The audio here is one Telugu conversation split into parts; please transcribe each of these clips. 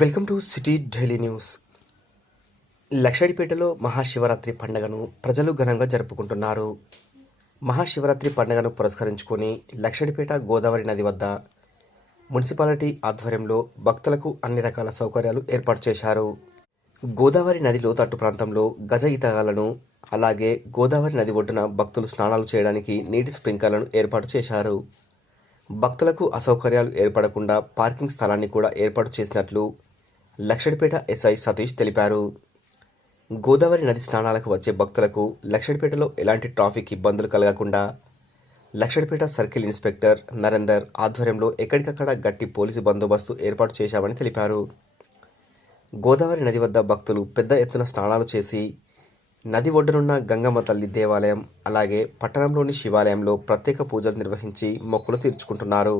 Welcome to city daily news. లక్షడిపేటలో Mahashivratri పండుగను ప్రజలు ఘనంగా జరుపుకుంటున్నారు. మహాశివరాత్రి పండుగను పురస్కరించుకొని లక్షడిపేట గోదావరి నది వద్ద మున్సిపాలిటీ ఆధ్వర్యంలో భక్తులకు అన్ని రకాల సౌకర్యాలు ఏర్పాటు చేశారు. గోదావరి నది లోతట్టు ప్రాంతంలో గజ ఈతగాలను అలాగే గోదావరి నది ఒడ్డున భక్తులు స్నానాలు చేయడానికి నీటి స్ప్రింక్లర్లను ఏర్పాటు చేశారు. భక్తులకు అసౌకర్యాలు ఏర్పడకుండా పార్కింగ్ స్థలాన్ని కూడా ఏర్పాటు చేసినట్లు లక్షడిపేట ఎస్ఐ సతీష్ తెలిపారు. గోదావరి నది స్నానాలకు వచ్చే భక్తులకు లక్షడిపేటలో ఎలాంటి ట్రాఫిక్ ఇబ్బందులు కలగకుండా లక్షడిపేట సర్కిల్ ఇన్స్పెక్టర్ నరేందర్ ఆధ్వర్యంలో ఎక్కడికక్కడ గట్టి పోలీసు బందోబస్తు ఏర్పాటు చేశామని తెలిపారు. గోదావరి నది వద్ద భక్తులు పెద్ద ఎత్తున స్నానాలు చేసి నది ఒడ్డునున్న గంగమ్మ తల్లి దేవాలయం అలాగే పట్టణంలోని శివాలయంలో ప్రత్యేక పూజలు నిర్వహించి మొక్కులు తీర్చుకుంటున్నారు.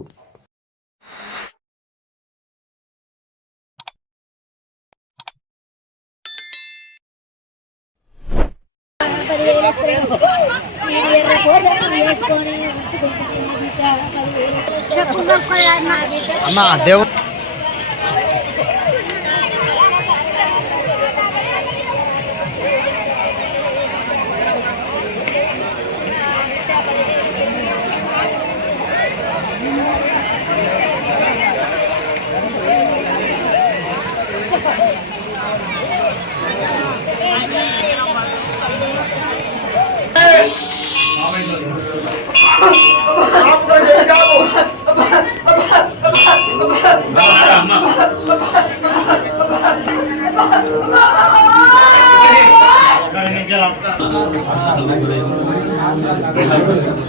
పదివేలు వేసుకొని ఉంచుకుంటాను అమ్మా దేవు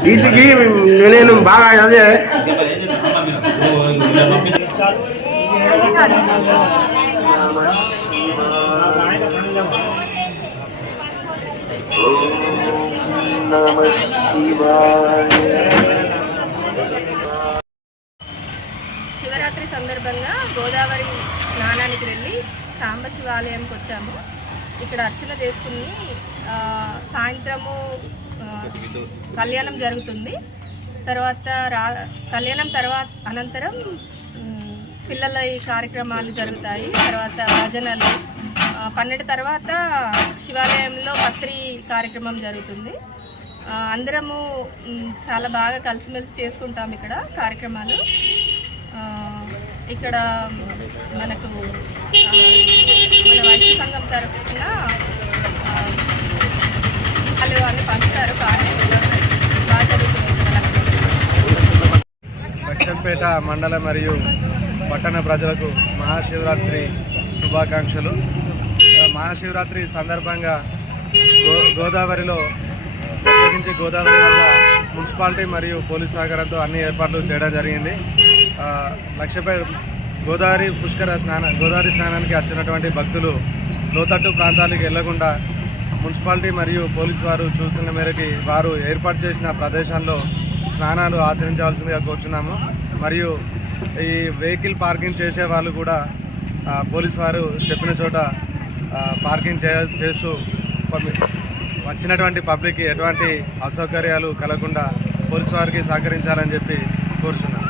వీటికి నేను బాగా అదే. శివరాత్రి సందర్భంగా గోదావరి స్నానానికి వెళ్ళి సాంబ శివాలయంకి వచ్చాము. ఇక్కడ అర్చన చేసుకుని సాయంత్రము కళ్యాణం జరుగుతుంది. తర్వాత రా కళ్యాణం తర్వాత అనంతరం పిల్లల ఈ కార్యక్రమాలు జరుగుతాయి. తర్వాత భజనలు. పన్నెండు తర్వాత శివాలయంలో పత్రి కార్యక్రమం జరుగుతుంది. అందరము చాలా బాగా కలిసిమెలిసి చేసుకుంటాం ఇక్కడ కార్యక్రమాలు. ఇక్కడ మనకు సంఘం తరఫున వాళ్ళు అన్ని పంచుతారు బాగా బాగా జరుగుతుంది. మండల మరియు పట్టణ ప్రజలకు మహాశివరాత్రి శుభాకాంక్షలు. మహాశివరాత్రి సందర్భంగా గో గోదావరిలో ప్రత్యేకించి గోదావరి వద్ద మున్సిపాలిటీ మరియు పోలీస్ సహకారంతో అన్ని ఏర్పాట్లు చేయడం జరిగింది. ఆ, గోదావరి పుష్కర స్నాన గోదావరి స్నానానికి వచ్చినటువంటి భక్తులు లోతట్టు ప్రాంతాలకు వెళ్ళకుండా మున్సిపాలిటీ మరియు పోలీసు వారు చూస్తున్న మేరకి వారు ఏర్పాటు చేసిన ప్రదేశాల్లో స్నానాలు ఆచరించవలసిందిగా కోరుచున్నాము. మరియు ఈ వెహికల్ పార్కింగ్ చేసే వాళ్ళు కూడా పోలీసు వారు చెప్పిన చోట పార్కింగ్ చే చేస్తూ వచ్చినటువంటి పబ్లిక్కి ఎటువంటి అసౌకర్యాలు కలగకుండా పోలీసు వారికి సహకరించాలని చెప్పి కోరుచున్నాను